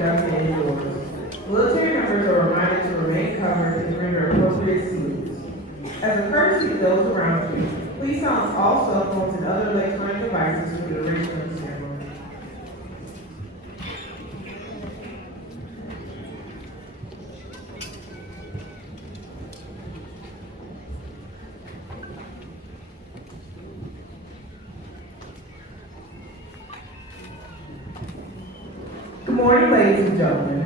conducted indoors. Military members are reminded to remain covered and render appropriate salutes. As a courtesy to those around you, please silence all cell phones and other electronic devices for the duration of the ceremony. Good morning, ladies and gentlemen.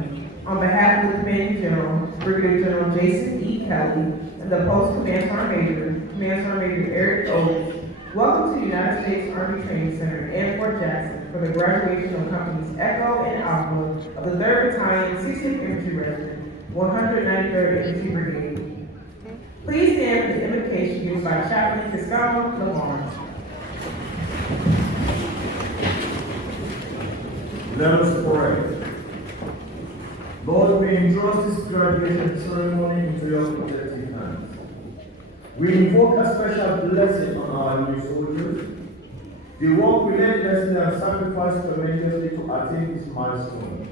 On behalf of the Commanding General, Brigadier General Jackson E. Kelly, and the Post Command Sergeant Major Eric Owens, welcome to the United States Army Training Center in Fort Jackson for the graduation of Companies Echo and Alpha of the 3rd Battalion, 60th Infantry Regiment, 193rd Infantry Brigade. Please stand for the invocation given by Chaplain Cascano Lamar. Let us pray. Lord, we entrust this graduation ceremony into your protective hands. We invoke a special blessing on our new soldiers. They work relentlessly and sacrifice tremendously to attain this milestone.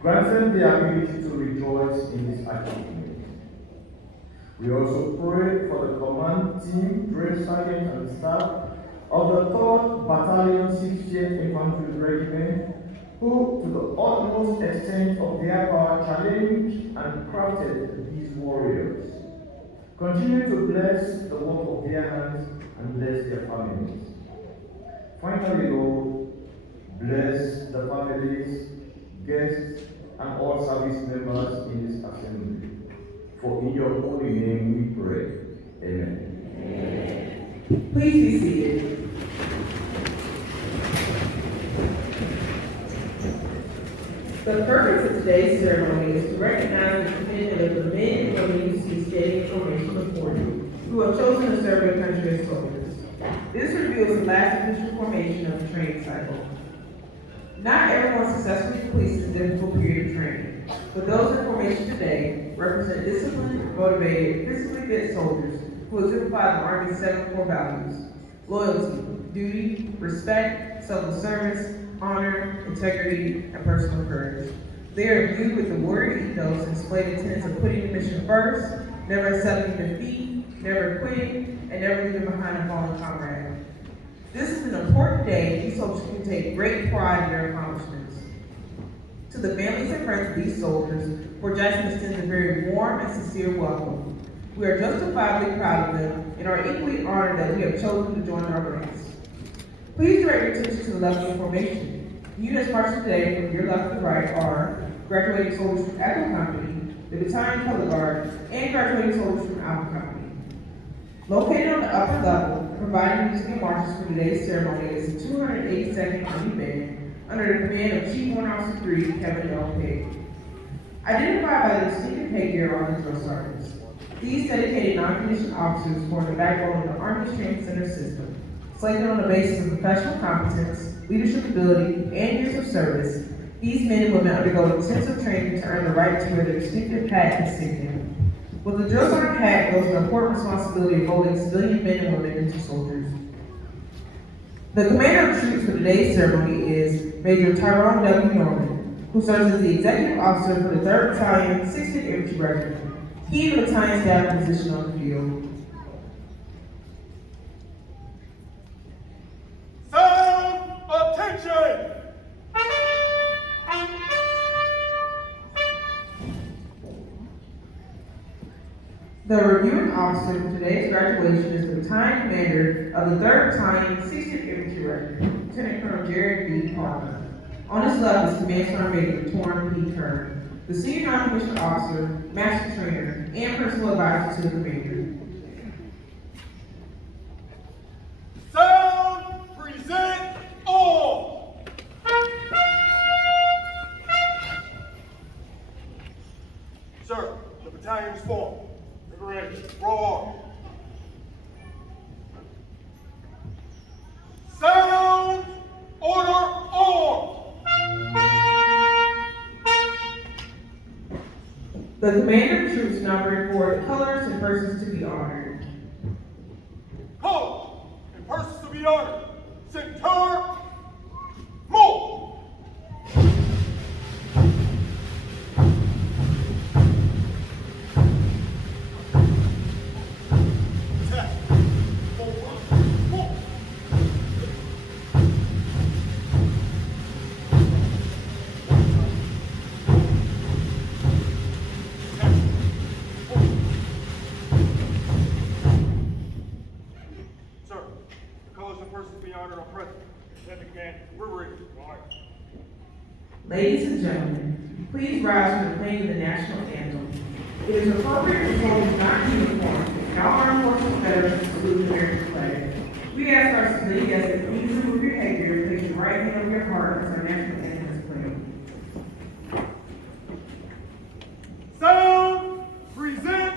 Grant them the ability to rejoice in this achievement. We also pray for the command team, drill sergeant and staff of the 3rd Battalion, 60th Infantry Regiment, who, to the utmost extent of their power, challenged and crafted these warriors. Continue to bless the work of their hands and bless their families. Finally, Lord, bless the families, guests, and all service members in this assembly. For in your holy name we pray. Amen. Amen. Please be seated. The purpose of today's ceremony is to recognize the commitment of the men and women you see standing in formation before you, who have chosen to serve their country as soldiers. This reveals the last official formation of the training cycle. Not everyone successfully completes this difficult period of training, but those in formation today represent disciplined, motivated, physically fit soldiers who exemplify the Army's 7 core values: loyalty, duty, respect, self-service, honor, integrity, and personal courage. They are imbued with the warrior ethos and display the tenets of putting the mission first, never accepting defeat, never quitting, and never leaving behind a fallen comrade. This is an important day, and these soldiers can take great pride in their accomplishments. To the families and friends of these soldiers, Fort Jackson extends a very warm and sincere welcome. We are justifiably proud of them and are equally honored that we have chosen to join our ranks. Please direct your attention to the level of formation. Units marching today from your left to right are graduating soldiers from Echo Company, the Battalion Color Guard, and graduating soldiers from Alpha Company. Located on the upper level, providing music and marches for today's ceremony is the 282nd Army Band under the command of Chief Warrant Officer 3, Kevin L. Page. Identified by the distinctive headgear on the drill sergeants, these dedicated non-commissioned officers form the backbone of the Army's training center system. Selected on the basis of professional competence, leadership ability, and years of service, these men and women undergo intensive training to earn the right to wear their distinctive hat insignia. With the drill sergeant hat goes the important responsibility of molding civilian men and women into soldiers. The commander of troops for today's ceremony is Major Tyrone W. Norman, who serves as the executive officer for the 3rd Battalion, 60th Infantry Regiment. He and the battalion staff position on the field. Attention! The reviewing officer for today's graduation is the battalion commander of the 3rd Battalion, 60th Infantry Regiment, Lieutenant Colonel Jared B. Parker. On his left is Command Sergeant Major Torrin P. Kern, the senior non-commissioned officer, master trainer, and principal advisor to the commander. Sound, present, all! Sir, the battalion is formed. Ready, roll on. Sound, order, arms! The commander of troops now bring forward the colors and persons to be honored. Colors and persons to be honored. Center, move! Ladies and gentlemen, please rise for the playing of the national anthem. It is appropriate for soldiers not in uniform and all armed forces veterans to salute the American flag. We ask our civilian guests to please remove your headgear and place your right hand over your heart as our national anthem is played. Sound, present,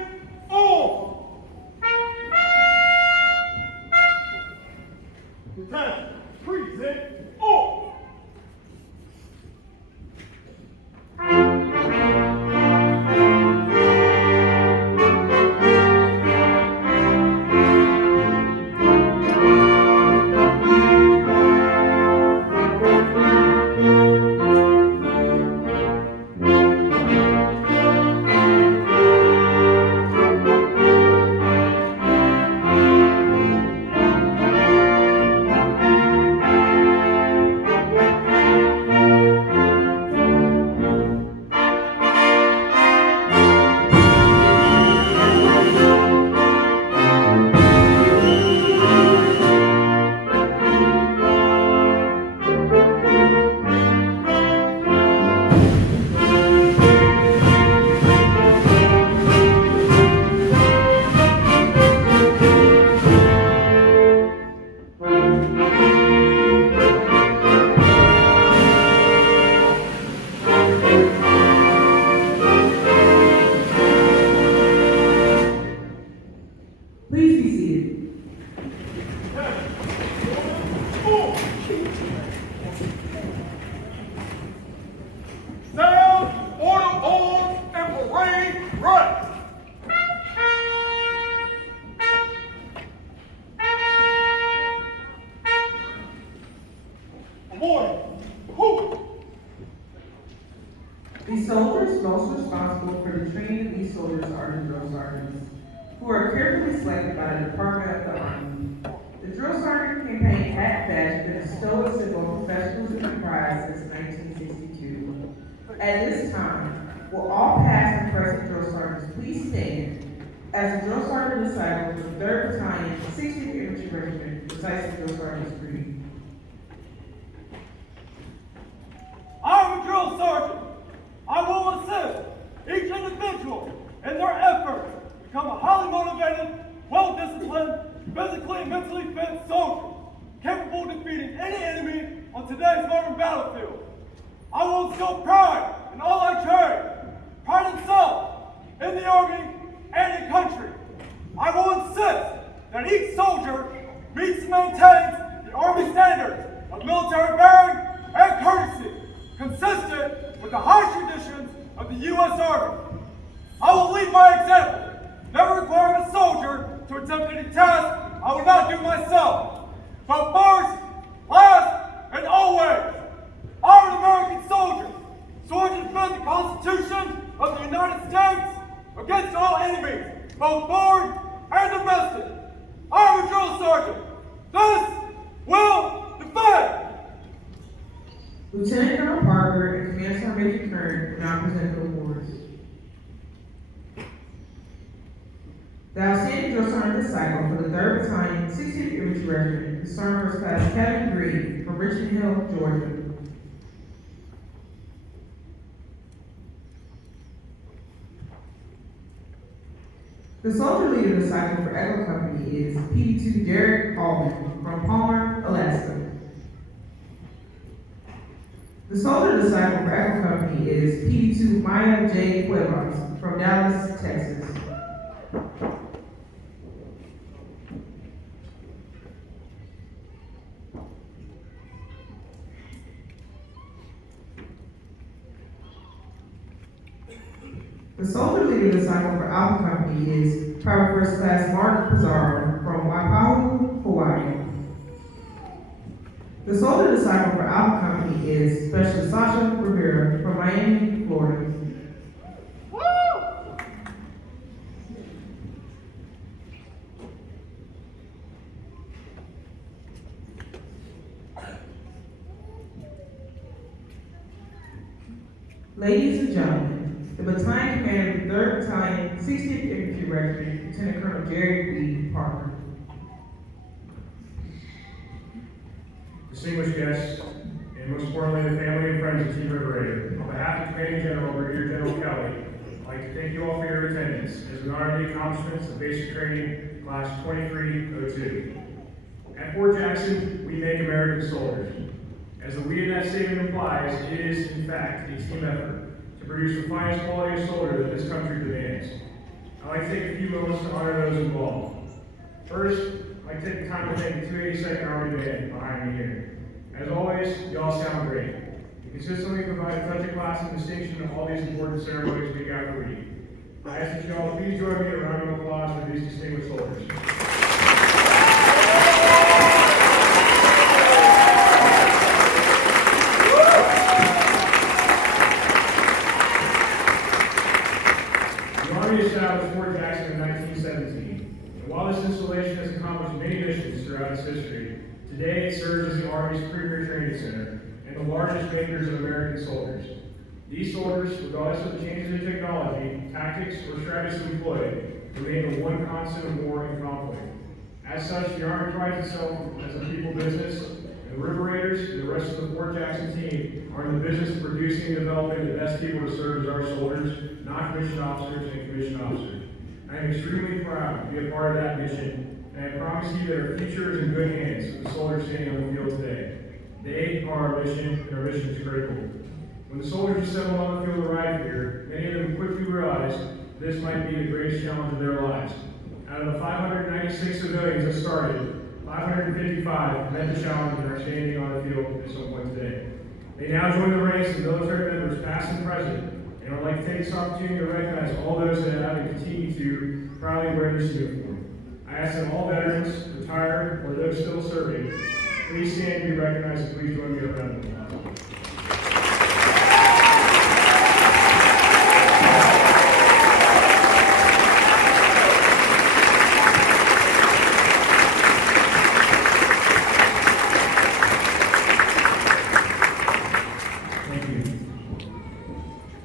all. Sound, present, all. Please be seated. Sound, order, arms, and parade, right. Warning, who? The soldiers most responsible for the training of these soldiers are the drill sergeants, who are carefully selected by the Department of the Army. The drill sergeant campaign hat badge has been a stolen symbol of professionalism and pride since 1962. At this time, will all past and present drill sergeants please stand as the drill sergeant disciple of the 3rd Battalion, 60th Infantry Regiment, recites the drill sergeant's creed. I am a drill sergeant. I will assist each individual in their efforts to become a highly motivated, well-disciplined, physically and mentally fit soldier, capable of defeating any enemy on today's modern battlefield. I will instill pride in all I train, pride in self, in the Army, and in country. I will insist that each soldier meets and maintains the Army standards of military bearing and courtesy, consistent with the high traditions of the U.S. Army. I will lead by example, never requiring a soldier to attempt any task I will not do myself. But first, last, and always, I am an American soldier, sworn to defend the Constitution of the United States against all enemies, both foreign and domestic. I am a drill sergeant. This will defend. Lieutenant Colonel Parker and Command Sergeant Major Kern now present the awards. The outstanding drill sergeant disciple for the 3rd Battalion, 60th Infantry Regiment, is Sergeant First Class Kevin Green from Richmond Hill, Georgia. The soldier leader disciple for Echo Company is PD2 Derek Allman from Palmer, Alaska. The soldier disciple for Echo Company is PD2 Maya J. Cuevas from Dallas, Texas. The soldier leader disciple for Alpha Company is Private First Class Mark Pizarro from Waipahu, Hawaii. The soldier disciple for Alpha Company is Specialist Sasha Rivera from Miami, Florida. Ladies and gentlemen, the battalion commander of the 3rd Battalion, 60th Infantry Regiment, Lieutenant Colonel Jerry B. Parker. Distinguished guests, and most importantly, the family and friends of Team River Raider. On behalf of Commanding General Brigadier General Kelly, I'd like to thank you all for your attendance as we honor the accomplishments of basic training class 2302. At Fort Jackson, we make American soldiers. As the we in that statement implies, it is, in fact, a team effort to produce the finest quality of soldier that this country demands. I'd like to take a few moments to honor those involved. First, I'd like to take the time to thank the 282nd Army Band behind me here. As always, y'all sound great. You consistently provide a touch of class and distinction in all these important ceremonies week after week. I ask that y'all please join me in a round of applause for these distinguished soldiers. The Army established Fort Jackson in 1917, and while this installation has accomplished many missions throughout its history, today it serves as the Army's premier training center and the largest makers of American soldiers. These soldiers, regardless of the changes in technology, tactics, or strategies employed, remain the one constant of war and conflict. As such, the Army prides itself as a people business, and the River Raiders and the rest of the Fort Jackson team are in the business of producing and developing the best people to serve as our soldiers, non-commissioned officers and commissioned officers. I am extremely proud to be a part of that mission, and I promise you that our future is in good hands with the soldiers standing on the field today. They are our mission, and our mission is critical. When the soldiers assemble on the field arrive here, many of them quickly realize this might be the greatest challenge of their lives. Out of the 596 civilians that started, 555 met the challenge and are standing on the field at some point today. They now join the ranks of military members, past and present, and I'd like to take this opportunity to recognize all those that have and continue to proudly wear this uniform. I ask that all veterans, retired, or those still serving, please stand and be recognized, and please join me in a round of applause.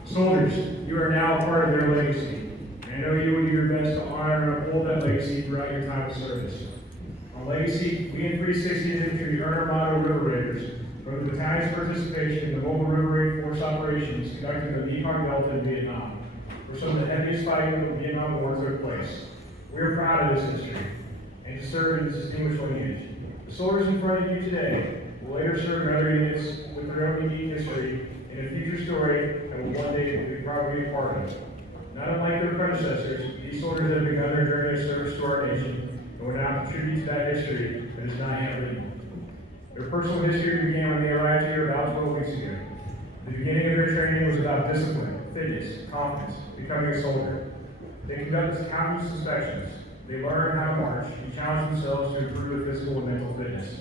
Soldiers, you are now a part of their legacy. And I know you will do your best to honor and uphold that legacy throughout your time of service. On legacy, we in 360 Infantry earn our motto River Raiders from the battalion's participation in the Mobile River Raid Force operations conducted in the Mekong Delta in Vietnam, where some of the heaviest fighting of the Vietnam War took place. We are proud of this history and to serve in this distinguished lineage. The soldiers in front of you today will later serve in other units with their own unique history in a future story that will one day be proud to be a part of. Not unlike their predecessors, these soldiers have begun their journey of service to our nation and will now contribute to that history that is not yet written. Their personal history began when they arrived here about 12 weeks ago. The beginning of their training was about discipline, fitness, confidence, becoming a soldier. They conducted countless inspections. They learned how to march and challenged themselves to improve their physical and mental fitness.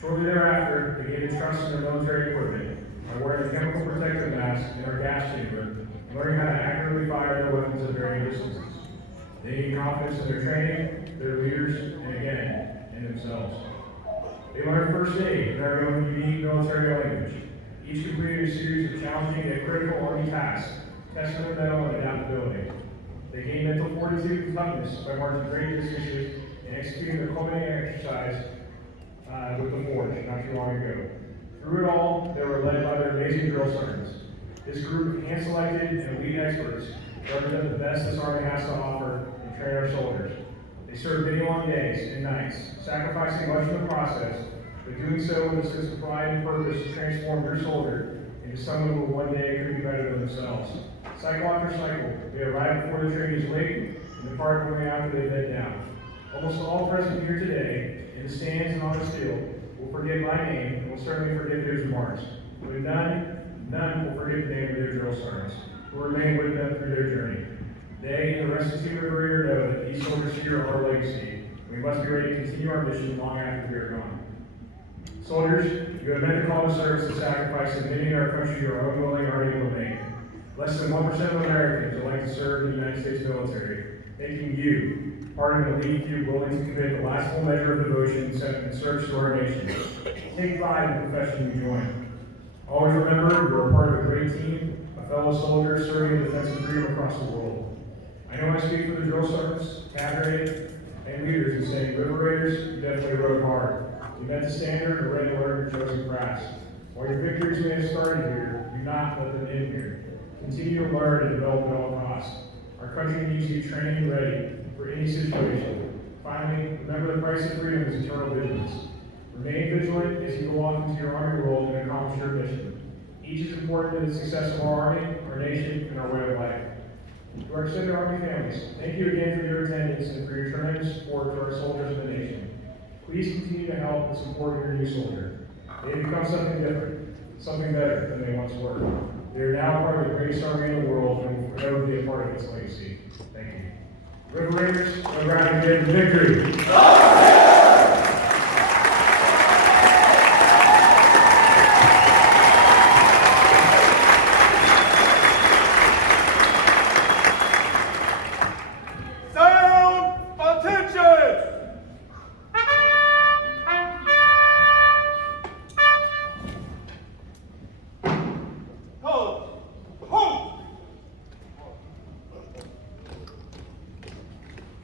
Shortly thereafter, they gained trust in their military equipment by wearing a chemical protective mask in our gas chamber and learning how to accurately fire their weapons at varying distances. They gained confidence in their training, their leaders, and again, in themselves. They learned first aid in our own unique military language. Each completed a series of challenging yet critical Army tasks, testing their mettle and adaptability. They gained mental fortitude and toughness by marching great distances and executing their culminating exercise with the Forge not too long ago. Through it all, they were led by their amazing drill sergeants. This group of hand-selected and elite experts represent the best this Army has to offer and train our soldiers. They served many long days and nights, sacrificing much of the process, but doing so with a sense of pride and purpose to transform your soldier into someone who will one day could be better than themselves. Cycle after cycle, they arrive before the training is late and depart quickly after they bed down. Almost all present here today, in the stands and on this field, will forget my name and will certainly forget those remarks. But none will forget the name of their drill sergeants, who will remain with them through their journey. They and the rest of Team River Raider know that these soldiers here are our legacy. We must be ready to continue our mission long after we are gone. Soldiers, you have met the call to service and sacrifice, submitting our country to our own willing are able to make. Less than 1% of Americans would like to serve in the United States military, making you part of the elite few willing to commit the last full measure of devotion and service to our nation. Take pride in the profession you join. Always remember, you are part of a great team, a fellow soldier serving in defense of freedom across the world. I know I speak for the drill sergeants, cadre, and leaders in saying, River Raiders, you definitely rode hard. You met the standard and ready to learn your chosen crafts. While your victories may have started here, do not let them end here. Continue to learn and develop at all costs. Our country needs you trained and ready for any situation. Finally, remember the price of freedom is eternal vigilance. Remain vigilant as you go off into your Army role and accomplish your mission. Each is important to the success of our Army, our nation, and our way of life. To our extended Army families, thank you again for your attendance and for your tremendous support to our soldiers of the nation. Please continue to help and support your new soldier. They have become something different, something better than they once were. They are now part of the greatest army in the world and will forever be a part of its legacy. Thank you. River Raiders, go ground again, victory!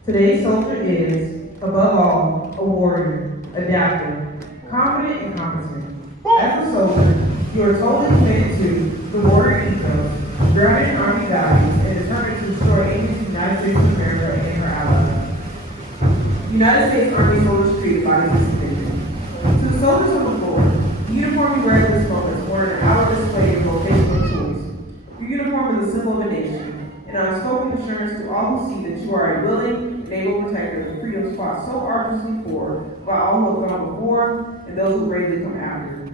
Today's soldier is, above all, a warrior, adaptive, confident, and competent. As a soldier, you are totally committed to the warrior ethos, grounded in Army values, and determined to destroy any of the United States of America and her allies. United States Army soldiers treated by this division. To the soldiers on the floor, the uniform you wear this moment or an hour display of vocational choice. Your uniform is a symbol of a nation, and an unspoken assurance to all who see that you are a willing and able protector of the freedoms fought so arduously for by all who have gone before and those who bravely come after.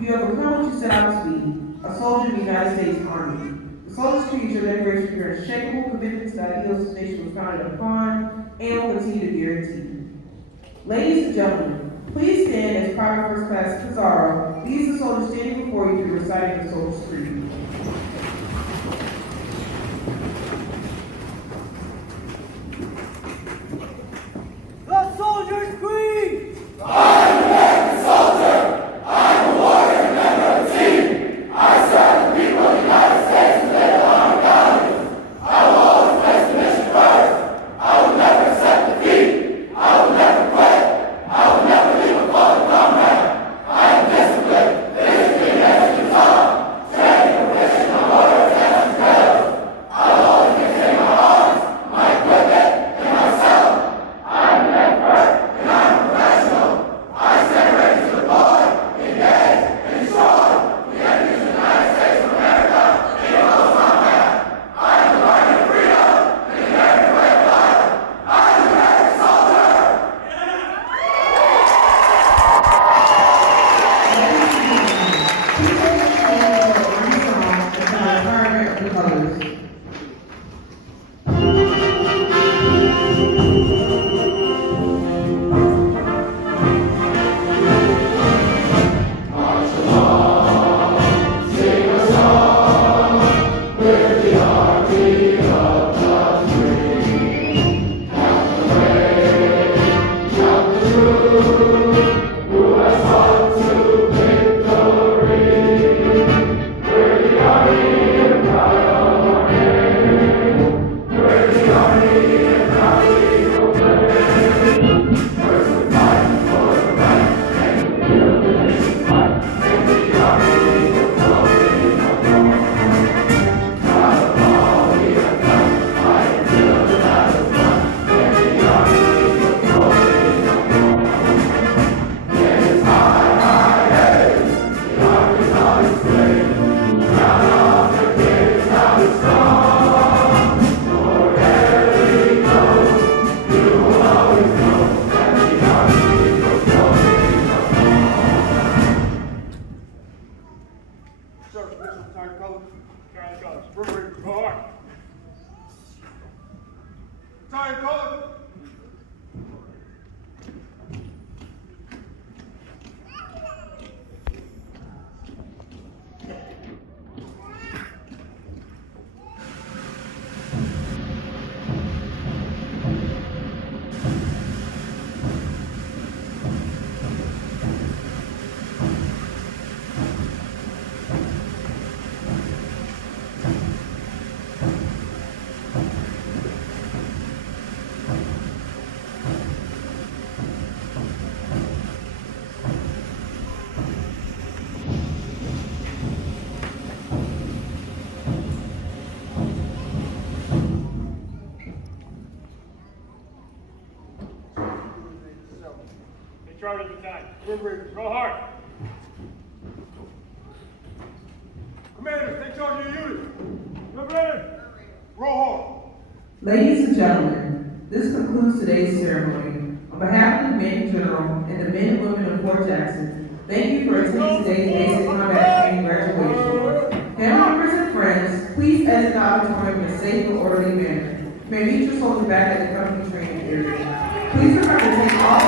You have become what you set out to be, a soldier of the United States Army. The Soldier's Creed is your declaration of your unshakable commitment to the ideals this nation was founded upon and will continue to guarantee. Ladies and gentlemen, please stand as Private First Class Pizarro leads the soldiers standing before you through reciting the Soldier's Creed. The Soldier's Creed! Discipline, in charge of the battalion. We're ready. Roll hard. Commanders, take charge of your unit. We're ready. Roll hard. Ladies and gentlemen, this concludes today's ceremony. On behalf of the men in general and the men and women of Fort Jackson, thank you for attending today's basic combat training graduation. Family members and friends, please exit the auditorium in a safe and orderly manner. You may meet your soldiers back at the company training area. Please remember to take all